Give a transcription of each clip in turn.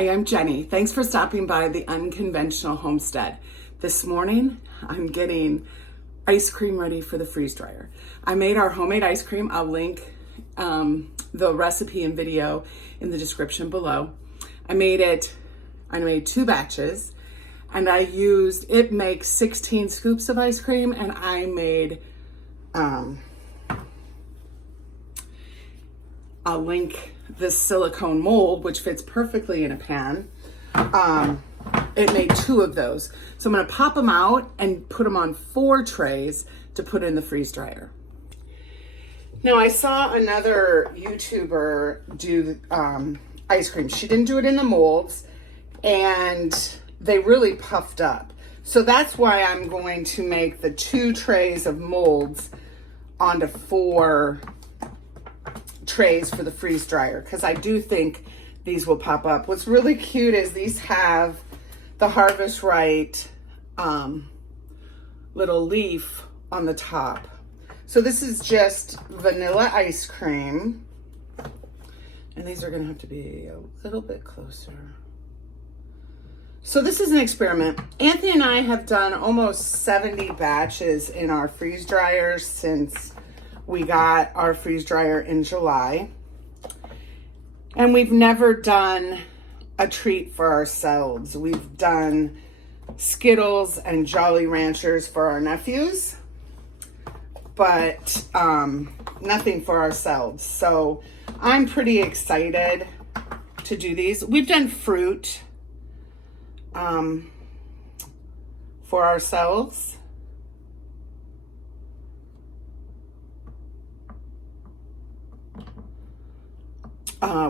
Hi, I'm Jenny. Thanks for stopping by the Unconventional Homestead. This morning, I'm getting ice cream ready for the freeze dryer. I made our homemade ice cream. I'll link the recipe and video in the description below. I made 2 batches, and it makes 16 scoops of ice cream, and I made, I'll link this silicone mold, which fits perfectly in a pan. It made 2 of those. So I'm gonna pop them out and put them on 4 trays to put in the freeze dryer. Now I saw another YouTuber do ice cream. She didn't do it in the molds, and they really puffed up. So that's why I'm going to make the 2 trays of molds onto 4 trays for the freeze dryer, because I do think these will pop up. What's really cute is these have the Harvest Right little leaf on the top. So this is just vanilla ice cream, and these are gonna have to be a little bit closer. So this is an experiment. Anthony and I have done almost 70 batches in our freeze dryers since we got our freeze dryer in July. And we've never done a treat for ourselves. We've done Skittles and Jolly Ranchers for our nephews, but nothing for ourselves. So I'm pretty excited to do these. We've done fruit for ourselves.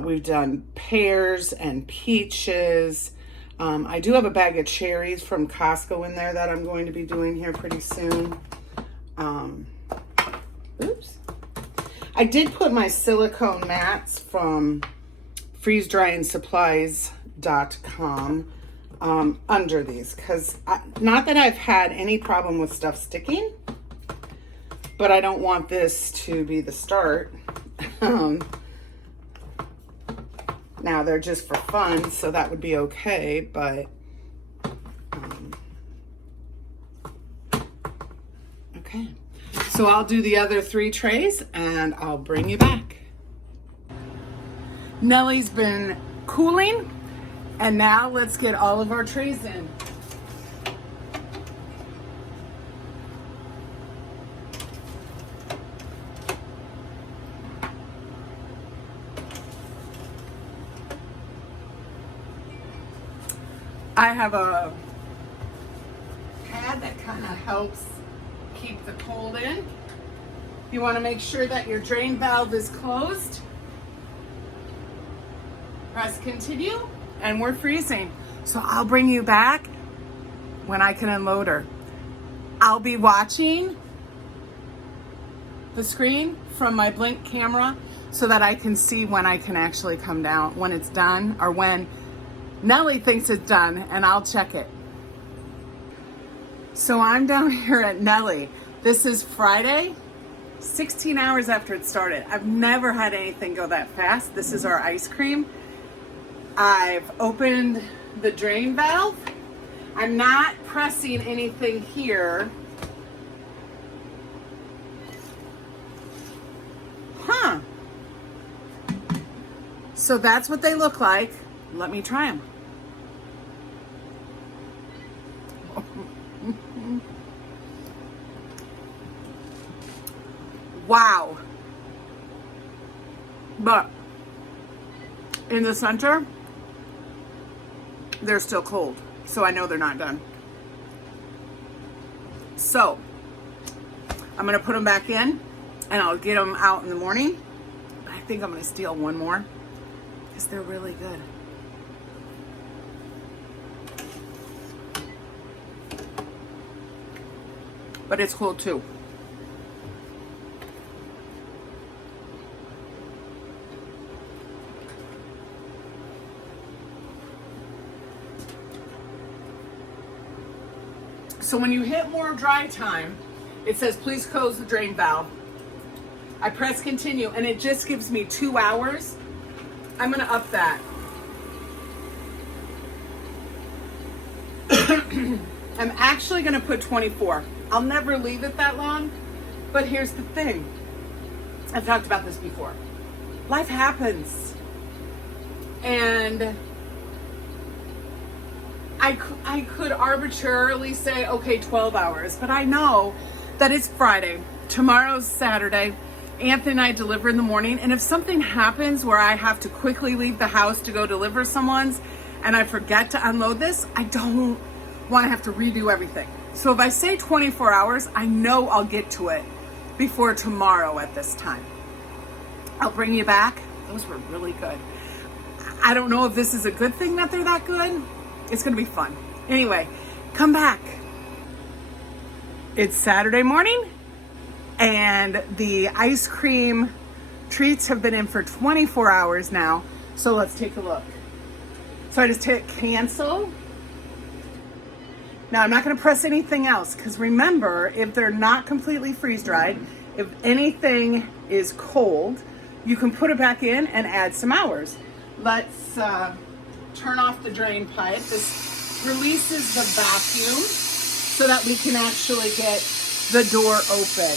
We've done pears and peaches. I do have a bag of cherries from Costco in there that I'm going to be doing here pretty soon. Oops. I did put my silicone mats from freezedryingsupplies.com under these, because not that I've had any problem with stuff sticking, but I don't want this to be the start. Now they're just for fun, so that would be okay, but okay. So I'll do the other 3 trays and I'll bring you back. Nellie's been cooling, and now let's get all of our trays in. I have a pad that kind of helps keep the cold in. You want to make sure that your drain valve is closed. Press continue, and we're freezing. So I'll bring you back when I can unload her. I'll be watching the screen from my Blink camera so that I can see when I can actually come down, when it's done, or when Nellie thinks it's done, and I'll check it. So I'm down here at Nellie. This is Friday, 16 hours after it started. I've never had anything go that fast. This is our ice cream. I've opened the drain valve. I'm not pressing anything here. So that's what they look like. Let me try them. Wow. But in the center, they're still cold. So I know they're not done. So I'm going to put them back in, and I'll get them out in the morning. I think I'm going to steal one more because they're really good. But it's cool too. So when you hit more dry time, it says please close the drain valve. I press continue, and it just gives me 2 hours. I'm gonna up that. I'm actually going to put 24. I'll never leave it that long, but here's the thing. I've talked about this before. Life happens. And I could arbitrarily say, okay, 12 hours, but I know that it's Friday. Tomorrow's Saturday. Anthony and I deliver in the morning, and if something happens where I have to quickly leave the house to go deliver someone's and I forget to unload this, I don't want to have to redo everything. So if I say 24 hours, I know I'll get to it before tomorrow at this time. I'll bring you back. Those were really good. I don't know if this is a good thing that they're that good. It's going to be fun. Anyway, come back. It's Saturday morning, and the ice cream treats have been in for 24 hours now. So let's take a look. So I just hit cancel. Now I'm not going to press anything else, because remember, if they're not completely freeze dried, if anything is cold, you can put it back in and add some hours. Let's turn off the drain pipe. This releases the vacuum so that we can actually get the door open.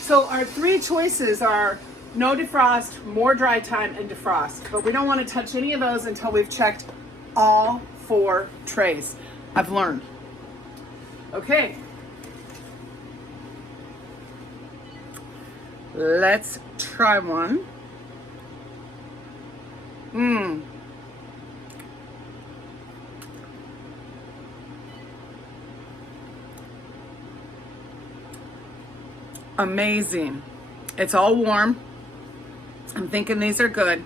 So our three choices are no defrost, more dry time, and defrost. But we don't want to touch any of those until we've checked all 4 trays. I've learned. Okay. Let's try one. Amazing. It's all warm. I'm thinking these are good.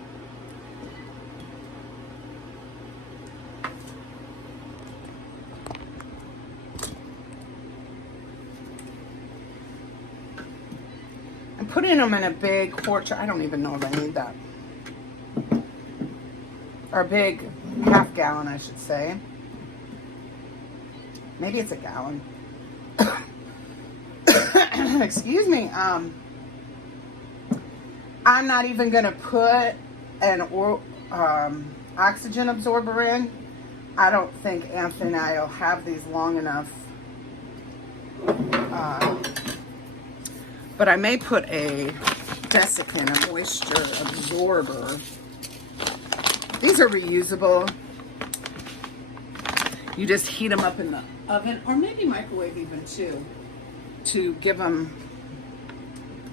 I'm putting them in a big quart. I don't even know if I need that. Or a big half gallon, I should say. Maybe it's a gallon. Excuse me. I'm not even going to put an oxygen absorber in. I don't think Anthony and I will have these long enough. But I may put a desiccant, a moisture absorber. These are reusable. You just heat them up in the oven, or maybe microwave even too, to give them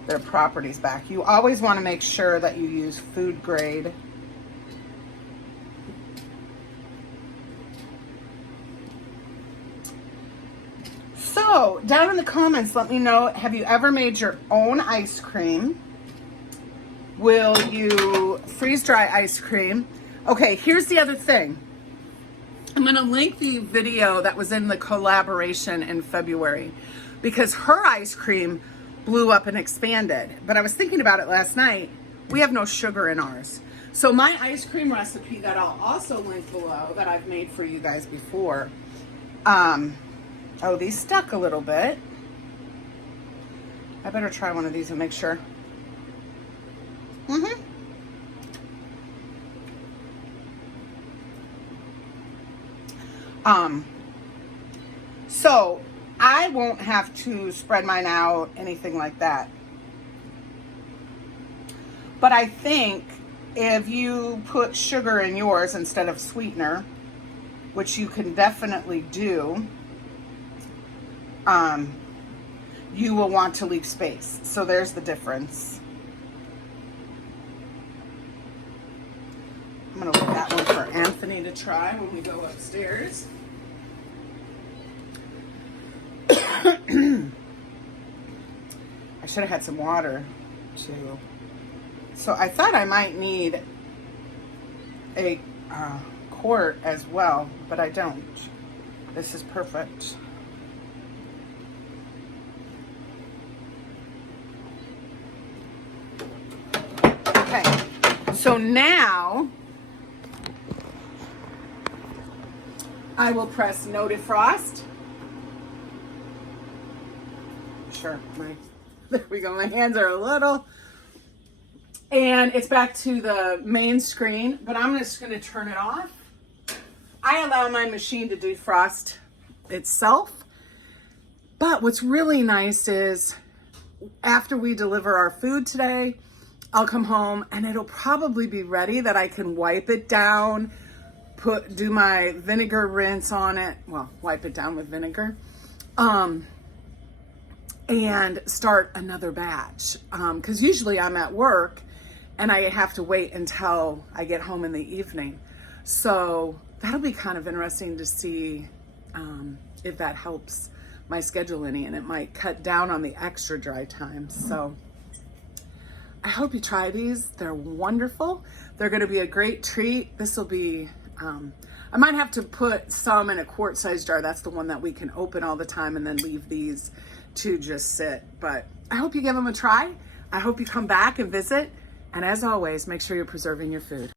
their properties back. You always want to make sure that you use food grade. So down in the comments, let me know, have you ever made your own ice cream? Will you freeze dry ice cream? Okay, here's the other thing. I'm going to link the video that was in the collaboration in February, because her ice cream blew up and expanded. But I was thinking about it last night. We have no sugar in ours. So my ice cream recipe that I'll also link below, that I've made for you guys before. Oh, these stuck a little bit. I better try one of these and make sure. So I won't have to spread mine out, anything like that. But I think if you put sugar in yours instead of sweetener, which you can definitely do, you will want to leave space. So there's the difference. I'm going to leave that one for Anthony to try when we go upstairs. I should have had some water too. So I thought I might need a quart as well, but I don't. This is perfect. Okay, so now I will press no defrost. Sure, there we go. My hands are a little And it's back to the main screen, but I'm just gonna turn it off. I allow my machine to defrost itself. But what's really nice is after we deliver our food today, I'll come home and it'll probably be ready that I can wipe it down, do my vinegar rinse on it. Well, wipe it down with vinegar. And start another batch. Because usually I'm at work and I have to wait until I get home in the evening. So that'll be kind of interesting to see if that helps my schedule any, and it might cut down on the extra dry time. So I hope you try these. They're wonderful. They're going to be a great treat. This will be, I might have to put some in a quart size jar. That's the one that we can open all the time and then leave these to just sit. But I hope you give them a try. I hope you come back and visit. And as always, make sure you're preserving your food.